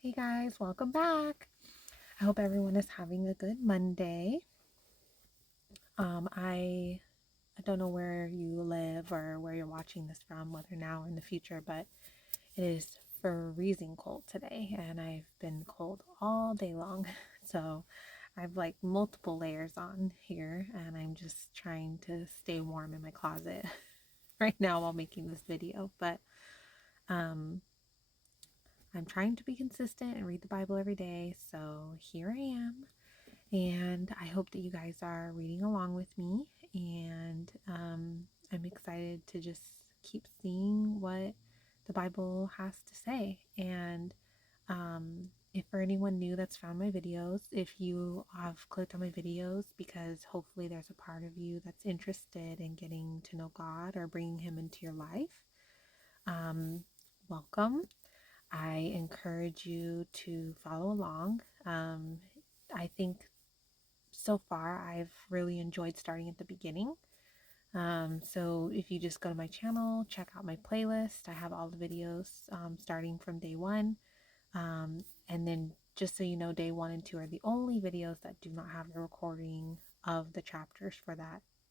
Hey guys, welcome back. I hope everyone is having a good Monday. I don't know where you live or where you're watching this from, whether now or in the future, but it is freezing cold today, and I've been cold all day long. So I've like multiple layers on here, and I'm just trying to stay warm in my closet right now while making this video. But um, I'm trying to be consistent and read the Bible every day. So here I am. And I hope that you guys are reading along with me. And I'm excited to just keep seeing what the Bible has to say. And if for anyone new that's found my videos, if you have clicked on my videos because hopefully there's a part of you that's interested in getting to know God or bringing Him into your life, um, welcome. I encourage you to follow along. I think so far I've really enjoyed starting at the beginning. So if you just go to my channel, check out my playlist. I have all the videos starting from day one. And then just so you know, day one and two are the only videos that do not have the recording of the chapters for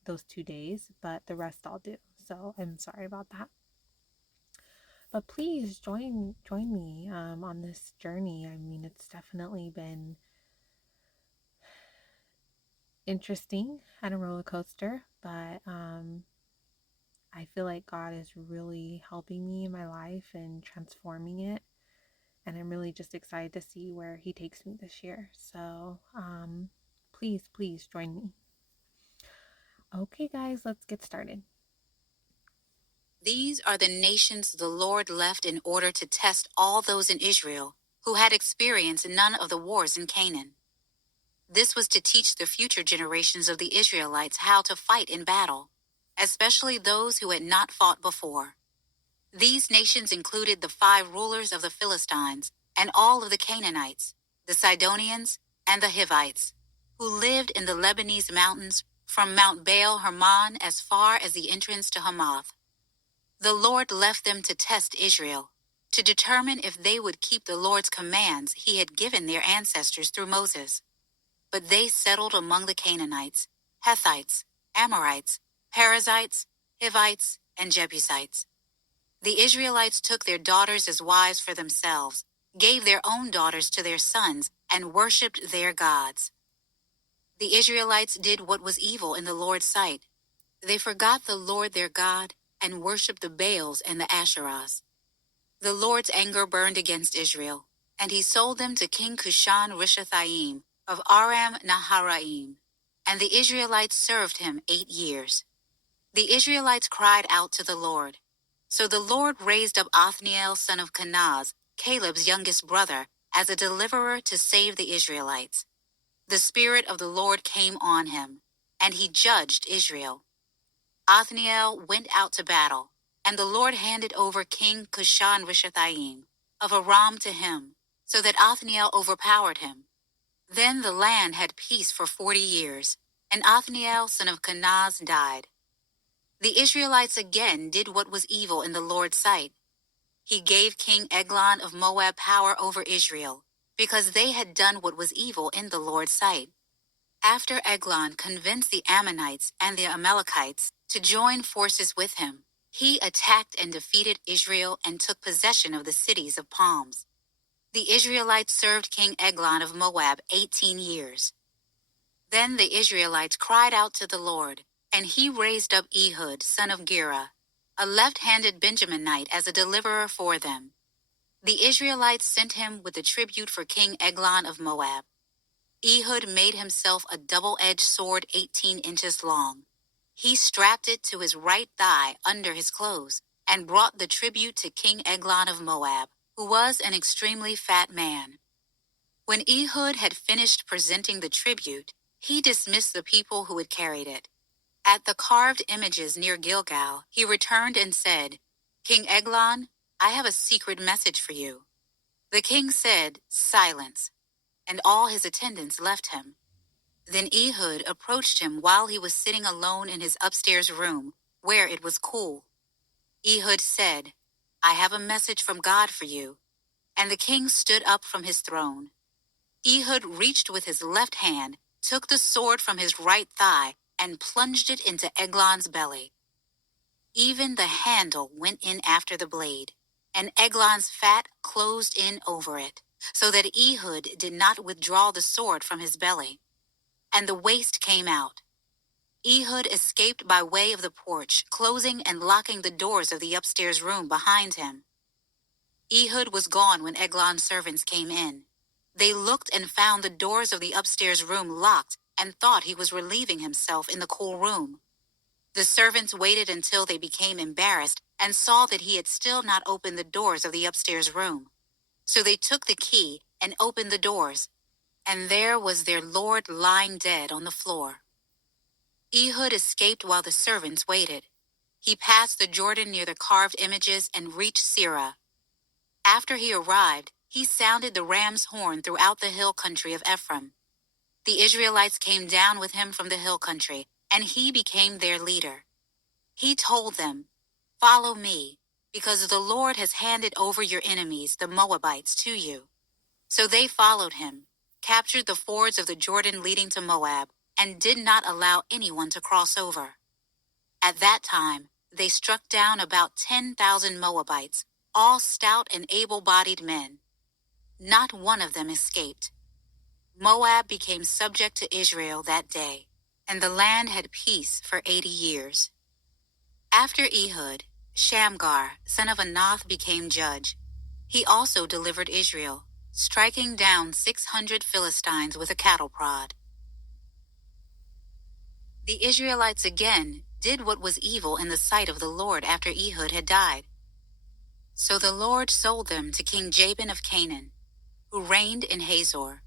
those 2 days, but the rest all do. So I'm sorry about that. But please join me on this journey. I mean, it's definitely been interesting and a roller coaster, but I feel like God is really helping me in my life and transforming it. And I'm really just excited to see where He takes me this year. So please join me. Okay, guys, let's get started. These are the nations the Lord left in order to test all those in Israel who had experienced none of the wars in Canaan. This was to teach the future generations of the Israelites how to fight in battle, especially those who had not fought before. These nations included the 5 rulers of the Philistines and all of the Canaanites, the Sidonians, and the Hivites, who lived in the Lebanese mountains from Mount Baal Hermon as far as the entrance to Hamath. The Lord left them to test Israel, to determine if they would keep the Lord's commands He had given their ancestors through Moses. But they settled among the Canaanites, Hethites, Amorites, Perizzites, Hivites, and Jebusites. The Israelites took their daughters as wives for themselves, gave their own daughters to their sons, and worshipped their gods. The Israelites did what was evil in the Lord's sight. They forgot the Lord their God and worshipped the Baals and the Asherahs. The Lord's anger burned against Israel, and He sold them to King Cushan Rishathaim of Aram Naharaim, and the Israelites served him 8 years. The Israelites cried out to the Lord. So the Lord raised up Othniel son of Kenaz, Caleb's youngest brother, as a deliverer to save the Israelites. The Spirit of the Lord came on him, and he judged Israel. Othniel went out to battle, and the Lord handed over King Cushan Rishathaim of Aram to him, so that Othniel overpowered him. Then the land had peace for 40 years, and Othniel son of Kenaz died. The Israelites again did what was evil in the Lord's sight. He gave King Eglon of Moab power over Israel, because they had done what was evil in the Lord's sight. After Eglon convinced the Ammonites and the Amalekites to join forces with him, he attacked and defeated Israel and took possession of the cities of palms. The Israelites served King Eglon of Moab 18 years. Then the Israelites cried out to the Lord, and he raised up Ehud, son of Gera, a left-handed Benjaminite, as a deliverer for them. The Israelites sent him with a tribute for King Eglon of Moab. Ehud made himself a double-edged sword 18 inches long. He strapped it to his right thigh under his clothes and brought the tribute to King Eglon of Moab, who was an extremely fat man. When Ehud had finished presenting the tribute, he dismissed the people who had carried it. At the carved images near Gilgal, he returned and said, "King Eglon, I have a secret message for you." The king said, "Silence," and all his attendants left him. Then Ehud approached him while he was sitting alone in his upstairs room, where it was cool. Ehud said, "I have a message from God for you." and the king stood up from his throne. Ehud reached with his left hand, took the sword from his right thigh, and plunged it into Eglon's belly. Even the handle went in after the blade, and Eglon's fat closed in over it, so that Ehud did not withdraw the sword from his belly. And the waist came out. Ehud escaped by way of the porch, closing and locking the doors of the upstairs room behind him. Ehud was gone when Eglon's servants came in. They looked and found the doors of the upstairs room locked and thought he was relieving himself in the cool room. The servants waited until they became embarrassed and saw that he had still not opened the doors of the upstairs room. So they took the key and opened the doors, and there was their lord lying dead on the floor. Ehud escaped while the servants waited. He passed the Jordan near the carved images and reached Seirah. After he arrived, he sounded the ram's horn throughout the hill country of Ephraim. The Israelites came down with him from the hill country, and he became their leader. He told them, "Follow me, because the Lord has handed over your enemies, the Moabites, to you." So they followed him, captured the fords of the Jordan leading to Moab, and did not allow anyone to cross over. At that time, they struck down about 10,000 Moabites, all stout and able-bodied men. Not one of them escaped. Moab became subject to Israel that day, and the land had peace for 80 years. After Ehud, Shamgar, son of Anath, became judge. He also delivered Israel, striking down 600 Philistines with a cattle prod. The Israelites again did what was evil in the sight of the Lord after Ehud had died. So the Lord sold them to King Jabin of Canaan, who reigned in Hazor.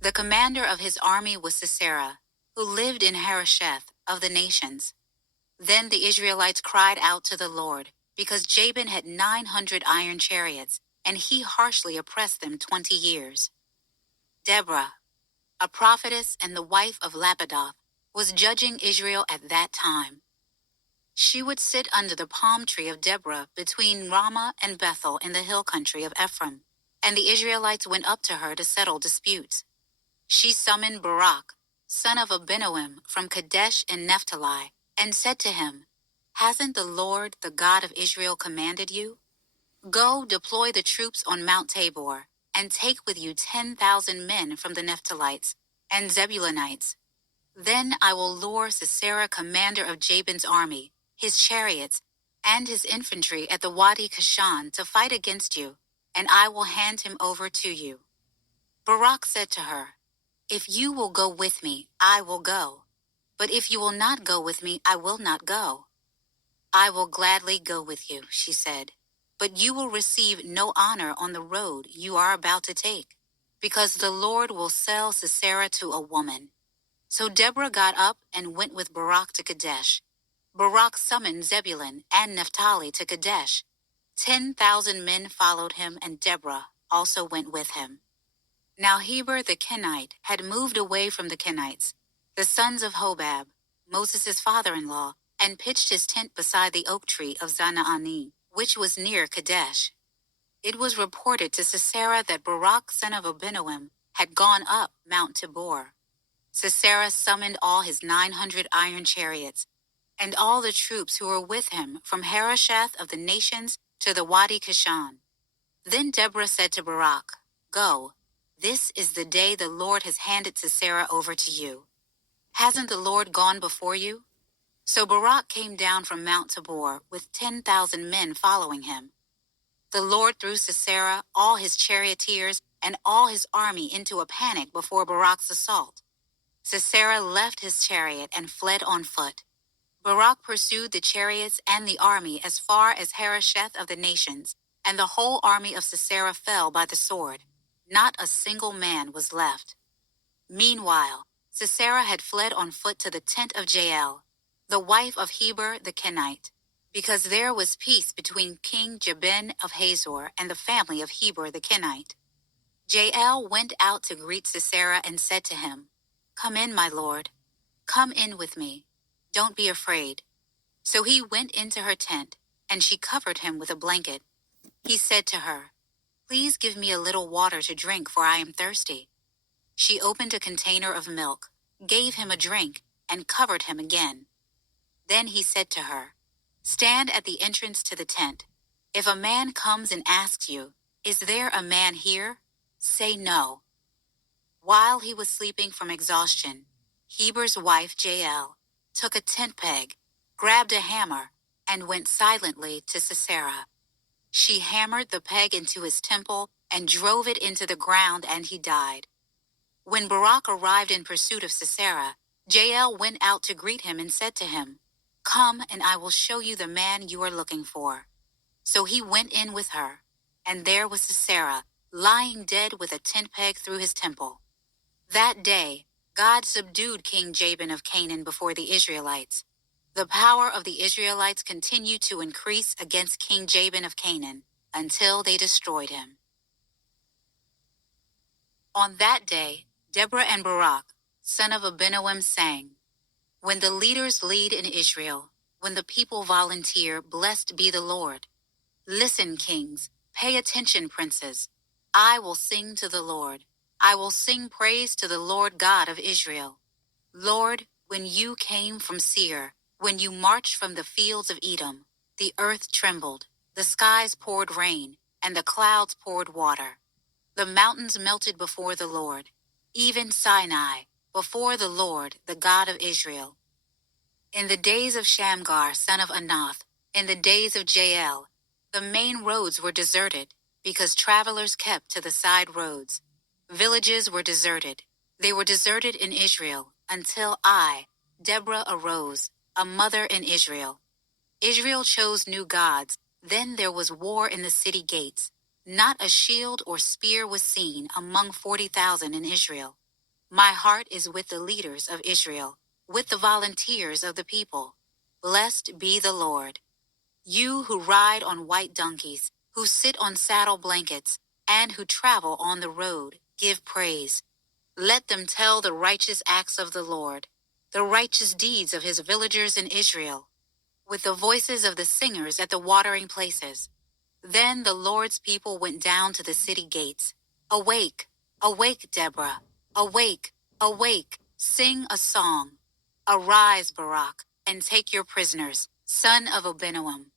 The commander of his army was Sisera, who lived in Harosheth of the nations. Then the Israelites cried out to the Lord, because Jabin had 900 iron chariots, and he harshly oppressed them 20 years. Deborah, a prophetess and the wife of Lapidoth, was judging Israel at that time. She would sit under the palm tree of Deborah between Ramah and Bethel in the hill country of Ephraim, and the Israelites went up to her to settle disputes. She summoned Barak, son of Abinoam, from Kadesh in Naphtali, and said to him, "Hasn't the Lord, the God of Israel, commanded you? Go deploy the troops on Mount Tabor, and take with you 10,000 men from the Naphtalites and Zebulunites. Then I will lure Sisera, commander of Jabin's army, his chariots, and his infantry at the Wadi Kashan to fight against you, and I will hand him over to you." Barak said to her, "If you will go with me, I will go. But if you will not go with me, I will not go." "I will gladly go with you," she said, "but you will receive no honor on the road you are about to take, because the Lord will sell Sisera to a woman." So Deborah got up and went with Barak to Kadesh. Barak summoned Zebulun and Naphtali to Kadesh. 10,000 men followed him, and Deborah also went with him. Now Heber the Kenite had moved away from the Kenites, the sons of Hobab, Moses' father-in-law, and pitched his tent beside the oak tree of Zanaani, which was near Kadesh. It was reported to Sisera that Barak, son of Abinoam, had gone up Mount Tabor. Sisera summoned all his 900 iron chariots, and all the troops who were with him from Harosheth of the nations to the Wadi Kashan. Then Deborah said to Barak, "Go, this is the day the Lord has handed Sisera over to you. Hasn't the Lord gone before you?" So Barak came down from Mount Tabor with 10,000 men following him. The Lord threw Sisera, all his charioteers, and all his army into a panic before Barak's assault. Sisera left his chariot and fled on foot. Barak pursued the chariots and the army as far as Harosheth of the nations, and the whole army of Sisera fell by the sword. Not a single man was left. Meanwhile, Sisera had fled on foot to the tent of Jael, the wife of Heber the Kenite, because there was peace between King Jabin of Hazor and the family of Heber the Kenite. Jael went out to greet Sisera and said to him, "Come in, my lord. Come in with me. Don't be afraid." So he went into her tent, and she covered him with a blanket. He said to her, Please give me a little water to drink, for I am thirsty." She opened a container of milk, gave him a drink, and covered him again. Then he said to her, "Stand at the entrance to the tent. If a man comes and asks you, 'Is there a man here?' say no." While he was sleeping from exhaustion, Heber's wife Jael took a tent peg, grabbed a hammer, and went silently to Sisera. She hammered the peg into his temple and drove it into the ground, and he died. When Barak arrived in pursuit of Sisera, Jael went out to greet him and said to him, "Come, and I will show you the man you are looking for." So he went in with her, and there was Sisera, lying dead with a tent peg through his temple. That day, God subdued King Jabin of Canaan before the Israelites. The power of the Israelites continued to increase against King Jabin of Canaan until they destroyed him. On that day, Deborah and Barak, son of Abinoam, sang, "When the leaders lead in Israel, when the people volunteer, blessed be the Lord. Listen, kings, pay attention, princes. I will sing to the Lord. I will sing praise to the Lord God of Israel. Lord, when you came from Seir, when you marched from the fields of Edom, the earth trembled, the skies poured rain, and the clouds poured water. The mountains melted before the Lord, even Sinai, before the Lord, the God of Israel. In the days of Shamgar, son of Anath, in the days of Jael, the main roads were deserted, because travelers kept to the side roads. Villages were deserted. They were deserted in Israel, until I, Deborah, arose, a mother in Israel. Israel chose new gods. Then there was war in the city gates. Not a shield or spear was seen among 40,000 in Israel. My heart is with the leaders of Israel, with the volunteers of the people. Blessed be the Lord. You who ride on white donkeys, who sit on saddle blankets, and who travel on the road, give praise. Let them tell the righteous acts of the Lord, the righteous deeds of his villagers in Israel, with the voices of the singers at the watering places. Then the Lord's people went down to the city gates. Awake, awake, Deborah. Awake, awake, sing a song. Arise, Barak, and take your prisoners, son of Abinoam.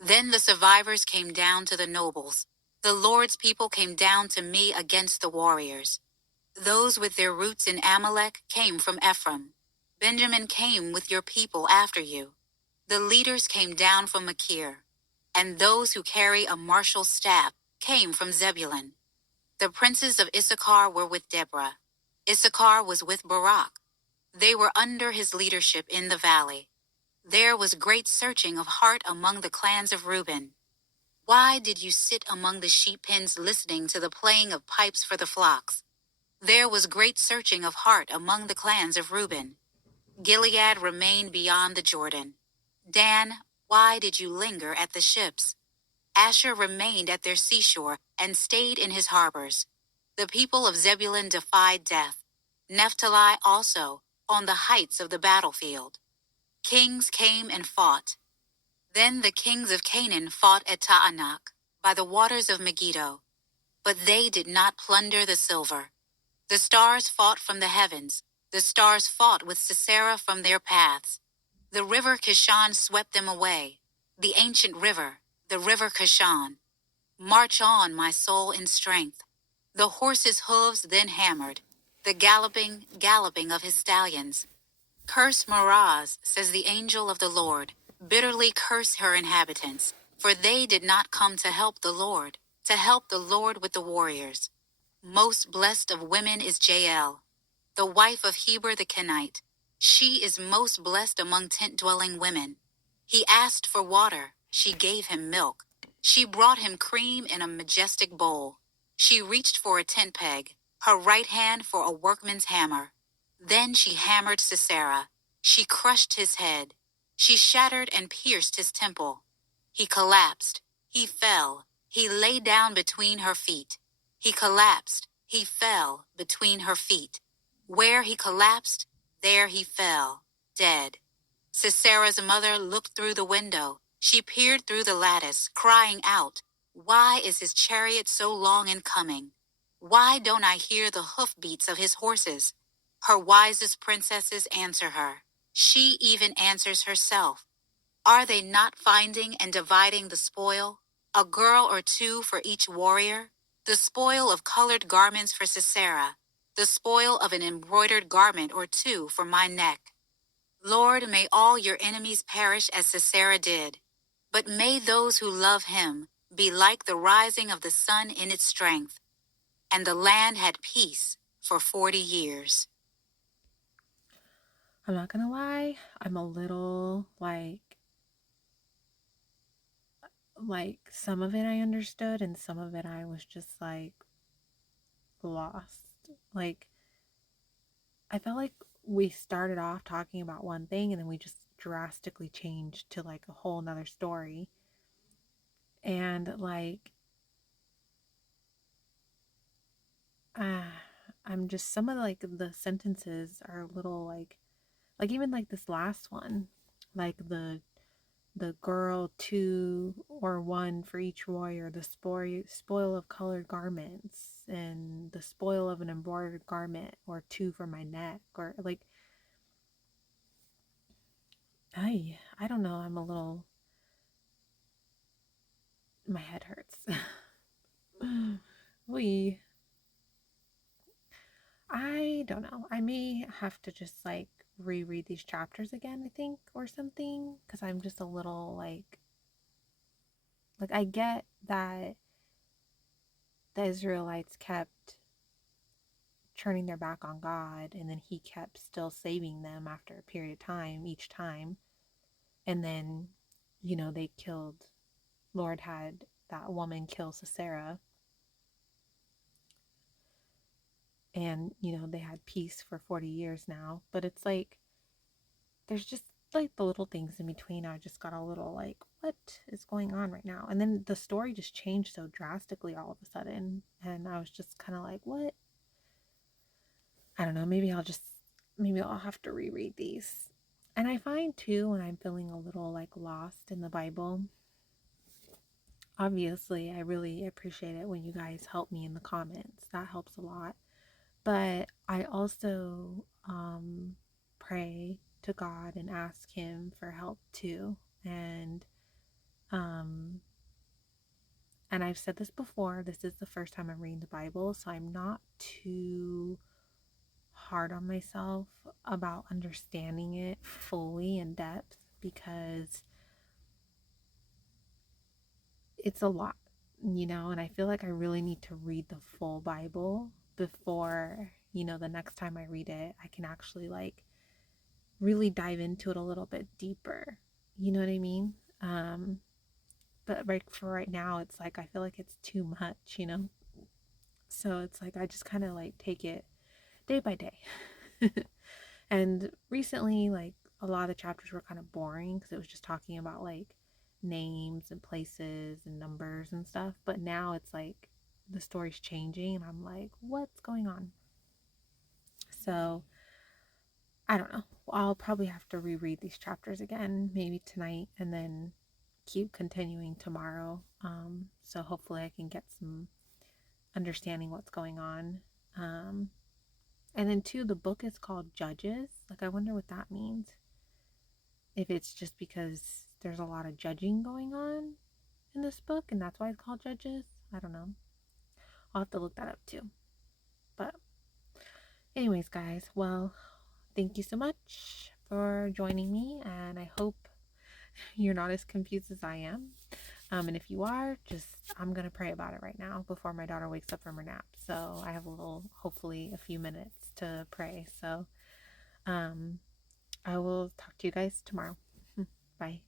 Then the survivors came down to the nobles. The Lord's people came down to me against the warriors. Those with their roots in Amalek came from Ephraim. Benjamin came with your people after you. The leaders came down from Machir, and those who carry a marshal's staff came from Zebulun. The princes of Issachar were with Deborah. Issachar was with Barak. They were under his leadership in the valley. There was great searching of heart among the clans of Reuben. Why did you sit among the sheep pens listening to the playing of pipes for the flocks? There was great searching of heart among the clans of Reuben. Gilead remained beyond the Jordan. Dan, why did you linger at the ships? Asher remained at their seashore and stayed in his harbors. The people of Zebulun defied death. Naphtali also, on the heights of the battlefield. Kings came and fought. Then the kings of Canaan fought at Taanach, by the waters of Megiddo. But they did not plunder the silver. The stars fought from the heavens. The stars fought with Sisera from their paths. The river Kishon swept them away. The ancient river, the river Kishon. March on, my soul, in strength. The horse's hooves then hammered, the galloping of his stallions. Curse Meroz, says the angel of the Lord. Bitterly curse her inhabitants, for they did not come to help the Lord with the warriors. Most blessed of women is Jael, the wife of Heber the Kenite. She is most blessed among tent-dwelling women. He asked for water, she gave him milk. She brought him cream in a majestic bowl. She reached for a tent peg, her right hand for a workman's hammer. Then she hammered Sisera. She crushed his head. She shattered and pierced his temple. He collapsed. He fell. He lay down between her feet. He collapsed. He fell between her feet. Where he collapsed, there he fell, dead. Sisera's mother looked through the window. She peered through the lattice, crying out, Why is his chariot so long in coming? Why don't I hear the hoofbeats of his horses? Her wisest princesses answer her. She even answers herself. Are they not finding and dividing the spoil? A girl or two for each warrior? The spoil of colored garments for Sisera, the spoil of an embroidered garment or two for my neck. Lord, may all your enemies perish as Sisera did, but may those who love him be like the rising of the sun in its strength. And the land had peace for 40 years. I'm not gonna lie, I'm a little like some of it I understood and some of it I was just like lost. Like I felt like we started off talking about one thing and then we just drastically changed to like a whole nother story. And like uh, I'm just some of like the sentences are a little like even like this last one, like the girl two or one for each warrior, the spoil of colored garments, and the spoil of an embroidered garment, or two for my neck, or like I don't know. I'm a little, my head hurts. we I don't know. I may have to just like reread these chapters again, I think, or something, because I'm just a little like I get that the Israelites kept turning their back on God, and then he kept still saving them after a period of time each time. And then, they killed, Lord had that woman kill Sisera, and, they had peace for 40 years now. But it's like, there's just like the little things in between. I just got a little like, what is going on right now? And then the story just changed so drastically all of a sudden. And I was just kind of like, what? I don't know. Maybe I'll have to reread these. And I find too, when I'm feeling a little like lost in the Bible, obviously, I really appreciate it when you guys help me in the comments. That helps a lot. But I also pray to God and ask Him for help too. Um, and I've said this before, this is the first time I'm reading the Bible, so I'm not too hard on myself about understanding it fully in depth, because it's a lot, and I feel like I really need to read the full Bible before, the next time I read it, I can actually like really dive into it a little bit deeper. You know what I mean? But right for right now, it's like I feel like it's too much. So it's like I just kind of like take it day by day. And recently, like a lot of the chapters were kind of boring because it was just talking about like names and places and numbers and stuff. But now it's like the story's changing, and I'm like, what's going on? So I don't know. I'll probably have to reread these chapters again, maybe tonight, and then keep continuing tomorrow. So hopefully I can get some understanding what's going on. Um, and then too, the book is called Judges. Like I wonder what that means. If it's just because there's a lot of judging going on in this book and that's why it's called Judges. I don't know. I'll have to look that up too. But anyways, guys, well, thank you so much for joining me, and I hope you're not as confused as I am. And if you are, I'm going to pray about it right now before my daughter wakes up from her nap. So I have hopefully a few minutes to pray. So I will talk to you guys tomorrow. Bye.